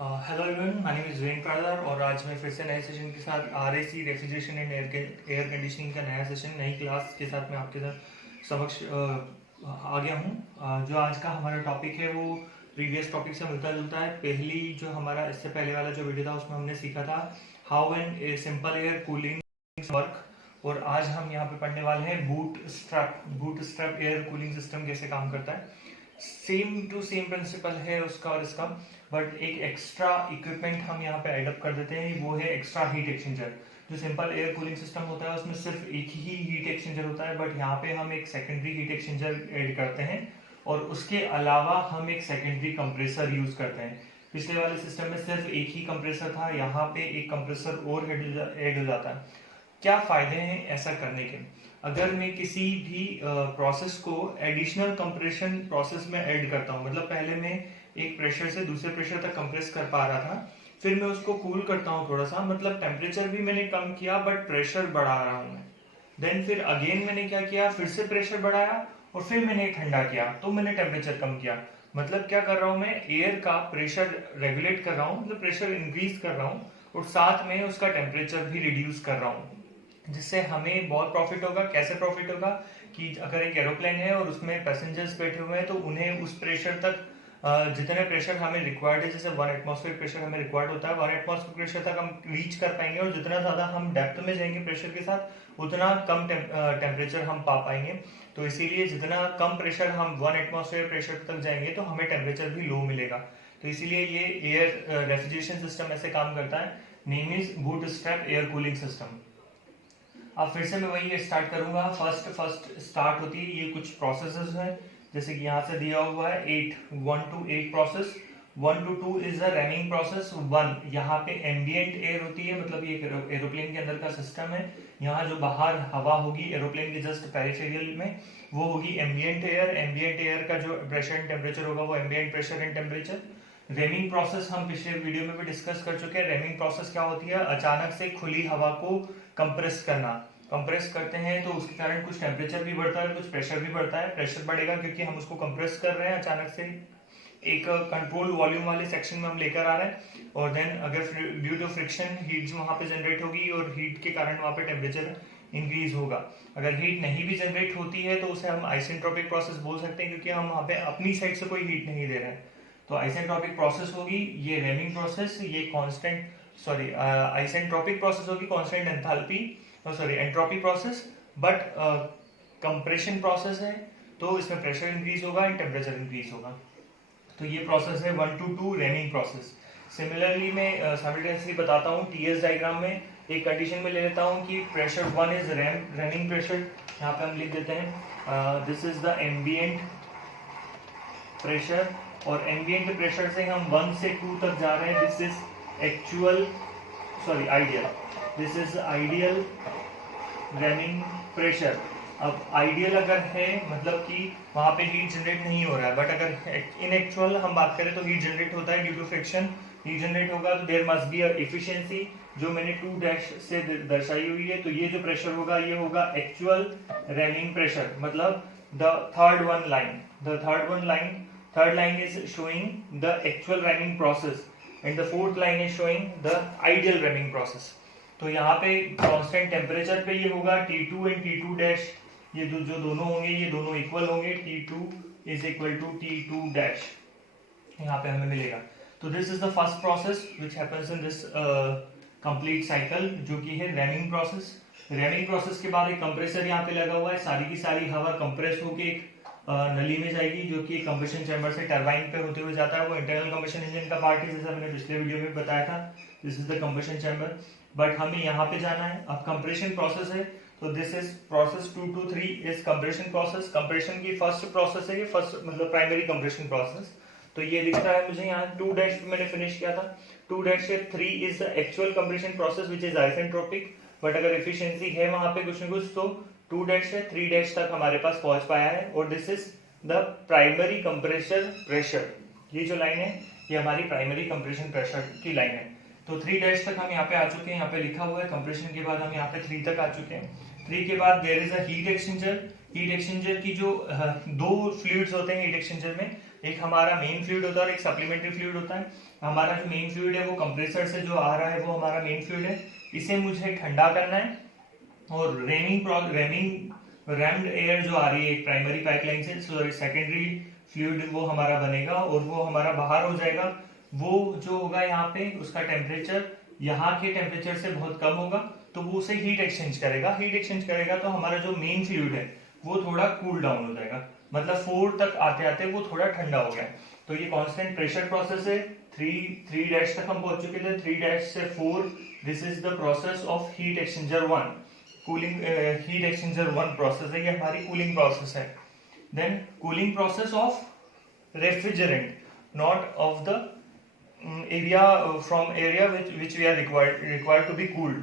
Hello everyone, my name is Virendra Pardar और आज मैं फिर से नए सेशन के साथ RAC refrigeration and air conditioning का नया सेशन नई क्लास के साथ मैं आपके साथ समक्ष आ गया हूँ। जो आज का हमारा टॉपिक है वो प्रीवियस टॉपिक से मिलता जुलता है। पहली जो हमारा इससे पहले वाला जो वीडियो था उसमें हमने सीखा था how an simple air cooling work, और आज हम यहाँ पे पढ़ने वाले हैं boot strap air cooling system कैसे काम करता है। सेम टू सेम प्रिंसिपल है उसका और इसका, बट एक एक्स्ट्रा इक्विपमेंट हम यहाँ पे एडअप कर देते हैं, वो है एक्स्ट्रा हीट एक्सचेंजर। जो सिंपल एयर कूलिंग सिस्टम होता है उसमें सिर्फ एक ही हीट एक्सचेंजर होता है, बट यहाँ पे हम एक सेकेंडरी हीट एक्सचेंजर ऐड करते हैं और उसके अलावा हम एक सेकेंडरी कंप्रेसर यूज करते हैं। पिछले वाले सिस्टम में सिर्फ एक ही कंप्रेसर था, यहाँ पे एक कंप्रेसर और ऐड हो जाता है। क्या फायदे हैं ऐसा करने के? अगर मैं किसी भी प्रोसेस को एडिशनल कंप्रेशन प्रोसेस में ऐड करता हूँ, मतलब पहले मैं एक प्रेशर से दूसरे प्रेशर तक कंप्रेस कर पा रहा था, फिर मैं उसको कूल करता हूँ थोड़ा सा, मतलब टेम्परेचर भी मैंने कम किया बट प्रेशर बढ़ा रहा हूँ मैं। देन फिर अगेन मैंने क्या किया, फिर से प्रेशर बढ़ाया और फिर मैंने ठंडा किया तो मैंने टेम्परेचर कम किया। मतलब क्या कर रहा हूँ मैं, एयर का प्रेशर रेगुलेट कर रहा हूँ, मतलब प्रेशर इंक्रीज कर रहा हूँ और साथ में उसका टेम्परेचर भी रिड्यूस कर रहा हूँ, जिससे हमें बहुत प्रॉफिट होगा। कैसे प्रॉफिट होगा कि अगर एक एरोप्लेन है और उसमें पैसेंजर्स बैठे हुए हैं तो उन्हें उस प्रेशर तक जितने प्रेशर हमें रिक्वायर्ड है, जैसे 1 एटमॉस्फेयर प्रेशर हमें रिक्वायर्ड होता है, 1 एटमॉस्फेयर प्रेशर तक हम रीच कर पाएंगे और जितना ज्यादा हम डेप्थ में जाएंगे प्रेशर के साथ उतना कम टेम्परेचर हम पा पाएंगे। तो इसीलिए जितना कम प्रेशर हम 1 एटमॉस्फेयर प्रेशर तक जाएंगे तो हमें टेम्परेचर भी लो मिलेगा। तो इसीलिए ये एयर रेफ्रिजरेशन सिस्टम ऐसे काम करता है। Name is boot strap air cooling system. अब फिर से मैं वही स्टार्ट करूंगा। फर्स्ट स्टार्ट होती है, ये कुछ प्रोसेसेस हैं, जैसे कि यहाँ से दिया हुआ है 1 to 8 process. 1 to 2 is the running process. 1 यहाँ पे एम्बियंट एयर होती है, मतलब ये एरोप्लेन के अंदर का सिस्टम है। यहाँ जो बाहर हवा होगी एरोप्लेन के जस्ट पेरिफेरियल में वो होगी एम्बियंट एयर। एम्बियंट एयर का जो प्रेशर एंड टेम्परेचर होगा वो ambient pressure and temperature. रेमिंग process हम पिछले वीडियो में भी डिस्कस कर चुके हैं। रेमिंग प्रोसेस क्या होती है, अचानक से खुली हवा को कंप्रेस करना। कंप्रेस करते हैं तो उसके कारण कुछ टेम्परेचर भी बढ़ता है, कुछ प्रेशर भी बढ़ता है। प्रेशर बढ़ेगा क्योंकि हम उसको कंप्रेस कर रहे हैं, अचानक से एक कंट्रोल वॉल्यूम वाले सेक्शन में हम लेकर आ रहे हैं, और देन अगर ड्यू टू फ्रिक्शन हीट वहां पे जनरेट होगी और हीट के कारण वहां पे टेम्परेचर इंक्रीज होगा। अगर हीट नहीं भी जनरेट होती है तो उसे हम आइसेंट्रोपिक प्रोसेस बोल सकते हैं, क्योंकि हम वहां पे अपनी साइड से कोई हीट नहीं दे रहे हैं। तो आइसेंट्रोपिक प्रोसेस होगी ये रेमिंग प्रोसेस, ये कांस्टेंट आइसेंट्रोपिक प्रोसेस होगी, constant enthalpy entropy process. But compression process है तो इसमें प्रेशर इंक्रीज होगा एंड टेम्परेचर इंक्रीज होगा। तो ये प्रोसेस है 1 to 2 रेमिंग प्रोसेस। सिमिलरली मैं साइमल्टेनियसली बताता हूँ टीएस डायग्राम में। एक कंडीशन में ले लेता हूँ कि प्रेशर 1 इज रनिंग प्रेशर, यहाँ पे हम लिख देते हैं this is the ambient pressure, और एम्बियंट प्रेशर से हम 1 से 2 तक जा रहे हैं। This is ideal, this is ideal running pressure. अब आइडियल अगर है मतलब कि वहां पे हीट जनरेट नहीं हो रहा है, बट अगर इन एक्चुअल हम बात करें तो हीट जनरेट होता है due to friction. Heat generate होगा तो देयर मस्ट बी एफिशिएंसी, जो मैंने 2 डैश से दर्शाई हुई है। तो ये जो प्रेशर होगा ये होगा एक्चुअल रनिंग प्रेशर, मतलब the third line is showing the actual running process and the fourth line is showing the ideal running process. तो यहाँ पे कांस्टेंट टेम्परेचर पे ये होगा T2 एंड T2 डैश, ये जो दोनों होंगे ये दोनों इक्वल होंगे। T2 is equal to T2 dash यहाँ पे हमें मिलेगा। तो this is the first process which happens in this complete cycle, जो कि है रनिंग प्रोसेस। रनिंग प्रोसेस के बाद एक कंप्रेसर यहाँ पे लगा हुआ है, सारी की सारी हवा कंप्रेस होके एक नली में जाएगी, जो कि कंबशन चैम्बर से टरबाइन पे होते हुए जाता है। वो इंटरनल कंबशन इंजन का पार्ट है, जैसा मैंने पिछले वीडियो में बताया था। This is the combustion chamber, but हमें यहाँ पे जाना है। अब कंप्रेशन प्रोसेस है, तो this is process 2 to 3 is compression process. Compression की फर्स्ट प्रोसेस है ये, फर्स्ट मतलब प्राइमरी कंप्रेशन प्रोसेस। तो ये दिख रहा है मुझे यहाँ 2 डैश मैंने फिनिश किया था। 2 डैश से 3 is the actual compression process which is isentropic, but अगर एफिशिएंसी है वहां पे कुछ न कुछ तो 2 डैश से 3 डैश तक हमारे पास पहुंच पाया है। और this is the primary compressor pressure, ये जो लाइन है ये हमारी प्राइमरी कंप्रेशन प्रेशर की लाइन है। तो 3 डैश तक हम यहाँ पे आ चुके हैं, यहाँ पे लिखा हुआ है। कंप्रेशन के बाद हम यहाँ पे 3 तक आ चुके हैं। 3 के बाद there is a heat exchanger. Heat exchanger की जो 2 फ्लूइड्स होते हैं हीट एक्सचेंजर में, एक हमारा मेन फ्लूइड होता है और एक सप्लीमेंट्री फ्लूइड होता है। हमारा जो मेन फ्लूइड है वो कंप्रेसर से जो आ रहा है वो हमारा मेन फ्लूइड है, इसे मुझे ठंडा करना है और रैम्ड एयर जो आ रही है एक प्राइमरी पाइपलाइन से, सॉरी सेकेंडरी फ्लूइड वो हमारा बनेगा और वो हमारा बाहर हो जाएगा। वो जो होगा यहाँ पे उसका टेम्परेचर यहाँ के टेम्परेचर से बहुत कम होगा, तो वो उसे हीट एक्सचेंज करेगा। हीट एक्सचेंज करेगा तो हमारा जो मेन फ्लूइड है वो थोड़ा कूल डाउन हो जाएगा, मतलब 4 तक आते आते वो थोड़ा ठंडा हो गया। तो ये कांस्टेंट प्रेशर प्रोसेस है। 3 तक हम पहुंच चुके थे, 3 से 4 this is the process of heat exchanger 1, cooling heat exchanger 1 process है, ये हमारी कूलिंग प्रोसेस है। Then cooling process of refrigerant, not of the area from area which we are required to be cooled।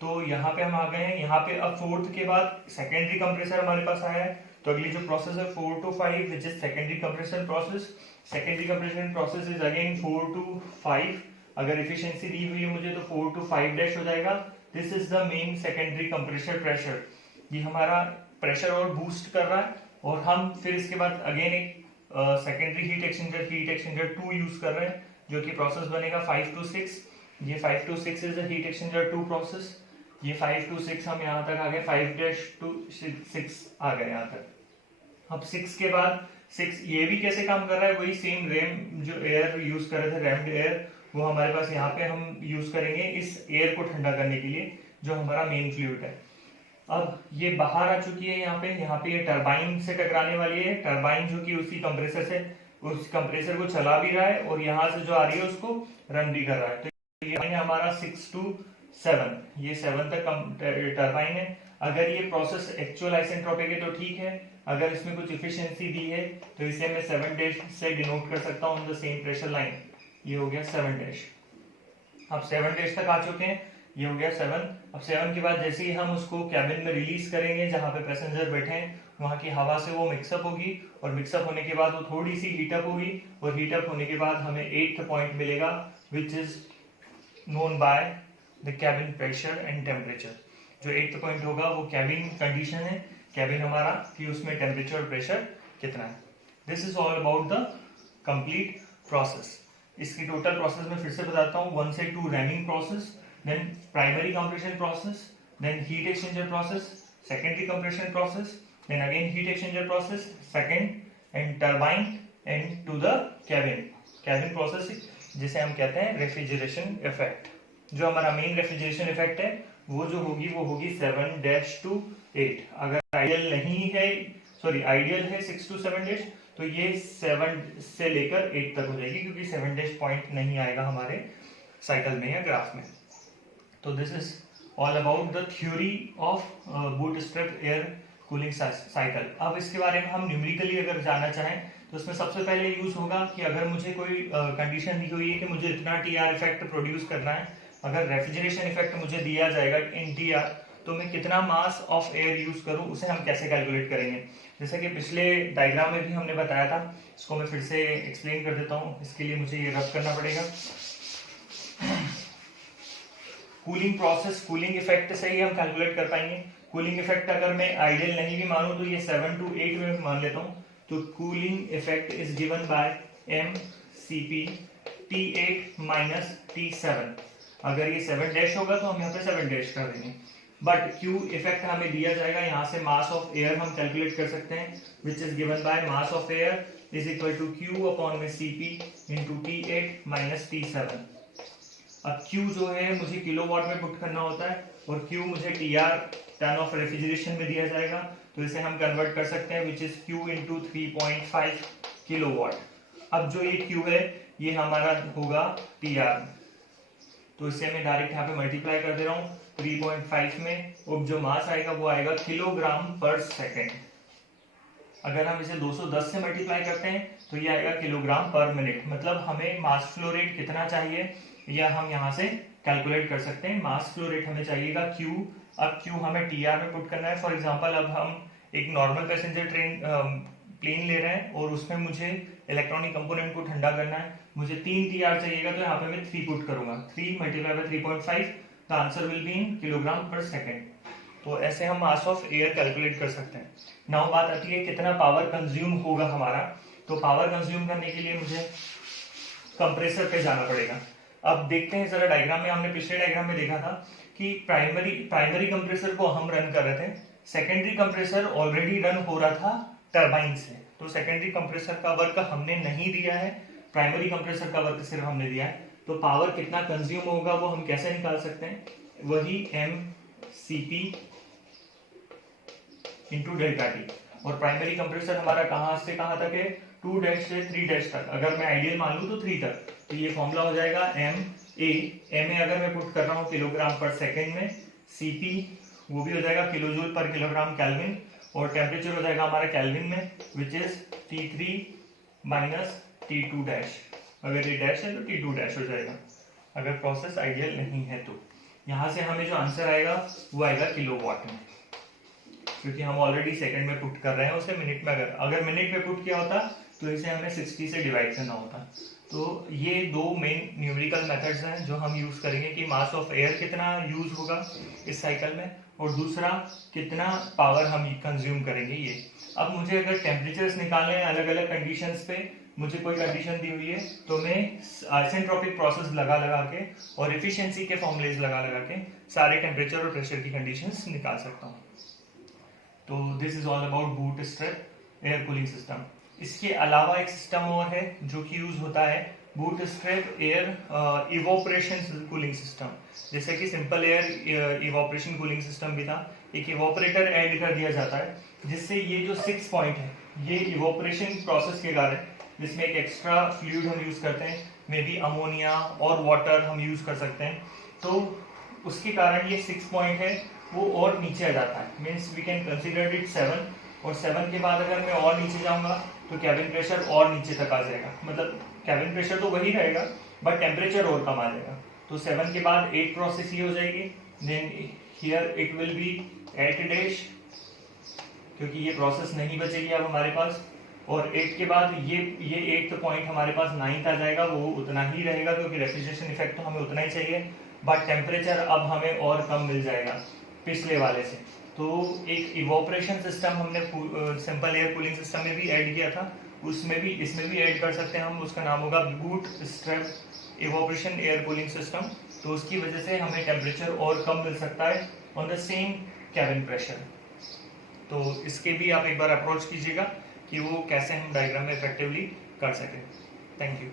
तो यहाँ पे हम आ गए हैं। यहाँ पे अब 4th के बाद सेकेंडरी कंप्रेसर हमारे पास आया है। तो अगली जो प्रोसेस है 4 to 5 which is secondary compression process. Secondary compression process is again 4 to 5। अगर एफिशिएंसी दी हुई है मुझे तो 4 to 5 डैश हो जाएगा। This is the main secondary compressor pressure. ये हमारा प्रेशर और बूस्ट कर रहा है और हम फिर इसके बाद अगेन एक सेकेंडरी हीट एक्सचेंजर 2 यूज कर रहे हैं, जो कि प्रोसेस बनेगा 5 to 6। ये 5 to 6 is heat exchanger 2 process. ये 5 to 6 हम यहाँ तक आ गए, 5 to 6 आ गए यहाँ तक। अब 6 के बाद 6 ये भी कैसे काम कर रहा है, वही सेम रैम जो एयर यूज कर रहे थे, रैम्ड एयर, वो हमारे पास यहाँ पे हम यूज करेंगे इस एयर को ठंडा करने के लिए, जो हमारा मेन फ्लूइड है। अब ये बाहर आ चुकी है यहाँ पे ये टरबाइन से टकराने वाली है। टरबाइन जो कि उसी कंप्रेसर से उस कंप्रेसर को चला भी रहा है और यहाँ से जो आ रही है उसको रन भी कर रहा है। तो ये हमारा 6 to 7, ये 7 तक टरबाइन है। अगर ये प्रोसेस एक्चुअल आइसेंट्रोपिक है तो ठीक है, अगर इसमें कुछ इफिशियंसी दी है तो इसे मैं 7 डैश से डिनोट कर सकता हूँ on the same pressure line. ये हो गया 7 डैश। अब 7 डैश तक आ चुके हैं, ये हो गया 7। अब 7 के बाद जैसे ही हम उसको कैबिन में रिलीज करेंगे जहां पे पैसेंजर बैठे हैं, वहां की हवा से वो मिक्सअप होगी और मिक्सअप होने के बाद वो थोड़ी सी हीटअप होगी और हीटअप होने के बाद हमें 8th पॉइंट मिलेगा which is known by the cabin pressure and temperature. जो 8th पॉइंट होगा वो कैबिन कंडीशन है, कैबिन हमारा कि उसमें टेम्परेचर और प्रेशर कितना है। This is all about the complete process. इसकी टोटल प्रोसेस में फिर से बताता हूँ, 1 से 2 rhyming process, then primary compression process, then heat exchanger process, secondary compression process, then again heat exchanger process, second and turbine and to the cabin process, जिसे हम कहते हैं रेफ्रिजरेशन इफेक्ट। जो हमारा मेन रेफ्रिजरेशन इफेक्ट है वो जो होगी वो होगी 7 डैश to 8। अगर आइडियल नहीं है, सॉरी आइडियल है 6 to 7 डैश, तो ये 7 से लेकर 8 तक हो जाएगी, क्योंकि 7 डैश पॉइंट नहीं आएगा हमारे साइकिल में या ग्राफ में। तो this is all about the theory of bootstrap air cooling cycle. अब इसके बारे में हम न्यूमेरिकली अगर जानना चाहें तो इसमें सबसे पहले यूज होगा कि अगर मुझे कोई कंडीशन दी हुई है कि मुझे इतना टीआर इफेक्ट प्रोड्यूस करना है, अगर रेफ्रिजरेशन इफेक्ट मुझे दिया जाएगा इन टीआर, तो मैं कितना मास ऑफ एयर यूज करूं, उसे हम कैसे कैलकुलेट करेंगे। जैसे कि पिछले डायग्राम में भी हमने बताया था, इसको मैं फिर से एक्सप्लेन कर देता हूं। इसके लिए मुझे ये रब करना पड़ेगा। कूलिंग प्रोसेस, कूलिंग इफेक्ट से ही हम कैलकुलेट कर पाएंगे। कूलिंग इफेक्ट अगर मैं आइडियल नहीं भी मानूं तो ये 7 to 8 में मान लेता हूं। तो cooling effect is given bye mCp T8 minus T7। अगर ये 7 डैश होगा तो हम यहाँ पे 7 डैश कर देंगे, बट Q इफेक्ट हमें दिया जाएगा, यहाँ से मास ऑफ एयर हम कैलकुलेट कर सकते हैं, which is given by mass of air is equal to Q upon में Cp into T8 minus T7। अब Q जो है मुझे किलोवाट में पुट करना होता है और Q मुझे TR टन ऑफ रेफ्रिजरेशन में दिया जाएगा, तो इसे हम कन्वर्ट कर सकते हैं which is Q into 3.5 kilowatt. अब जो ये Q है ये हमारा होगा TR, तो इसे मैं डायरेक्ट यहाँ पे मल्टीप्लाई कर दे रहा हूँ 3.5 में, और जो मास आएगा वो आएगा किलोग्राम पर सेकेंड। अगर हम इसे 210 से मल्टीप्लाई करते हैं तो ये आएगा किलोग्राम पर मिनट। मतलब हमें मास फ्लो रेट कितना चाहिए या हम यहाँ से कैलकुलेट कर सकते हैं। मास फ्लो रेट हमें चाहिएगा Q, अब Q हमें TR में पुट करना है। फॉर एग्जांपल अब हम एक नॉर्मल पैसेंजर ट्रेन प्लेन ले रहे हैं और उसमें मुझे इलेक्ट्रॉनिक कंपोनेंट को ठंडा करना है, मुझे 3 TR चाहिएगा, तो यहाँ पे मैं 3 पुट करूंगा, 3 multiply by 3.5, the answer will be in kilogram पर सेकेंड। तो ऐसे हम मास ऑफ एयर कैलकुलेट कर सकते हैं। नाउ बात आती है कितना पावर कंज्यूम होगा हमारा। तो तो पावर कंज्यूम करने के लिए मुझे कंप्रेसर पे जाना पड़ेगा। अब देखते हैं जरा डायग्राम में, हमने पिछले डायग्राम में देखा था कि प्राइमरी कंप्रेसर को हम रन कर रहे थे, सेकेंडरी कंप्रेसर ऑलरेडी रन हो रहा था टरबाइन से, तो सेकेंडरी कंप्रेसर का वर्क हमने नहीं दिया है, प्राइमरी कंप्रेसर का वर्क सिर्फ हमने दिया है। तो पावर कितना कंज्यूम होगा वो हम कैसे निकाल सकते हैं, वही mCp इंटू डेल्टा टी। और प्राइमरी कंप्रेसर हमारा कहां से कहां तक है, 2 डैश से 3 डैश तक, अगर मैं आइडियल मान लूं तो 3 तक। तो ये फॉर्मूला हो जाएगा ma अगर मैं पुट कर रहा हूं किलोग्राम पर सेकेंड में, Cp वो भी हो जाएगा किलोजूल पर किलोग्राम केल्विन, और टेम्परेचर हो जाएगा हमारा केल्विन में, which is T3 minus T2 dash. अगर ये डैश है तो T2 डैश हो जाएगा, अगर प्रोसेस आइडियल नहीं है तो। यहाँ से हमें जो आंसर आएगा वो आएगा किलोवाट में, क्योंकि हम ऑलरेडी सेकंड में पुट कर रहे हैं उसे मिनट में। अगर मिनट में पुट किया होता तो इसे हमें 60 से डिवाइड करना होता। तो ये दो मेन न्यूमेरिकल मेथड्स हैं जो हम यूज करेंगे कि मास ऑफ एयर कितना यूज होगा इस साइकिल में, और दूसरा कितना पावर हम कंज्यूम करेंगे ये। अब मुझे अगर टेम्परेचर्स निकालने हैं अलग अलग कंडीशंस पे, मुझे कोई कंडीशन दी हुई है तो मैं आइसेंट्रोपिक प्रोसेस लगा के और एफिशिएंसी के फॉर्मूलेज लगा के सारे टेम्परेचर और प्रेशर की कंडीशंस निकाल सकता हूँ। तो this is all about bootstrap air cooling system. इसके अलावा एक सिस्टम और है जो कि यूज होता है, bootstrap air evaporation cooling system. जैसे कि simple air evaporation cooling system भी था, एक इवोपरेटर ऐड कर दिया जाता है जिससे ये जो 6 पॉइंट है ये इवोपरेशन प्रोसेस के कारण, जिसमें एक एक्स्ट्रा फ्लूइड हम यूज करते हैं, मे बी अमोनिया और वाटर हम यूज कर सकते हैं, तो उसके कारण ये 6 पॉइंट है वो और नीचे आ जाता है। Means we can consider it 7, और 7 के बाद अगर मैं और नीचे जाऊंगा तो कैबिन प्रेशर और नीचे तक आ जाएगा, मतलब कैबिन प्रेशर तो वही रहेगा बट टेम्परेचर और कम आ जाएगा। तो 7 के बाद 8 प्रोसेस ये हो जाएगी, then here it will be 8 dash, क्योंकि ये प्रोसेस नहीं बचेगी अब हमारे पास, और 8 के बाद ये 8th पॉइंट हमारे पास 9th आ जाएगा, वो उतना ही रहेगा क्योंकि रेफ्रिजरेशन इफेक्ट तो हमें उतना ही चाहिए, बट टेम्परेचर अब हमें और कम मिल जाएगा पिछले वाले से। तो एक इवोपरेशन सिस्टम हमने सिंपल एयर कूलिंग सिस्टम में भी ऐड किया था, उसमें भी इसमें भी ऐड कर सकते हैं हम, उसका नाम होगा bootstrap evaporation air cooling system. तो उसकी वजह से हमें टेम्परेचर और कम मिल सकता है on the same cabin pressure. तो इसके भी आप एक बार अप्रोच कीजिएगा कि वो कैसे हम डायग्राम में इफेक्टिवली कर सकें। Thank you.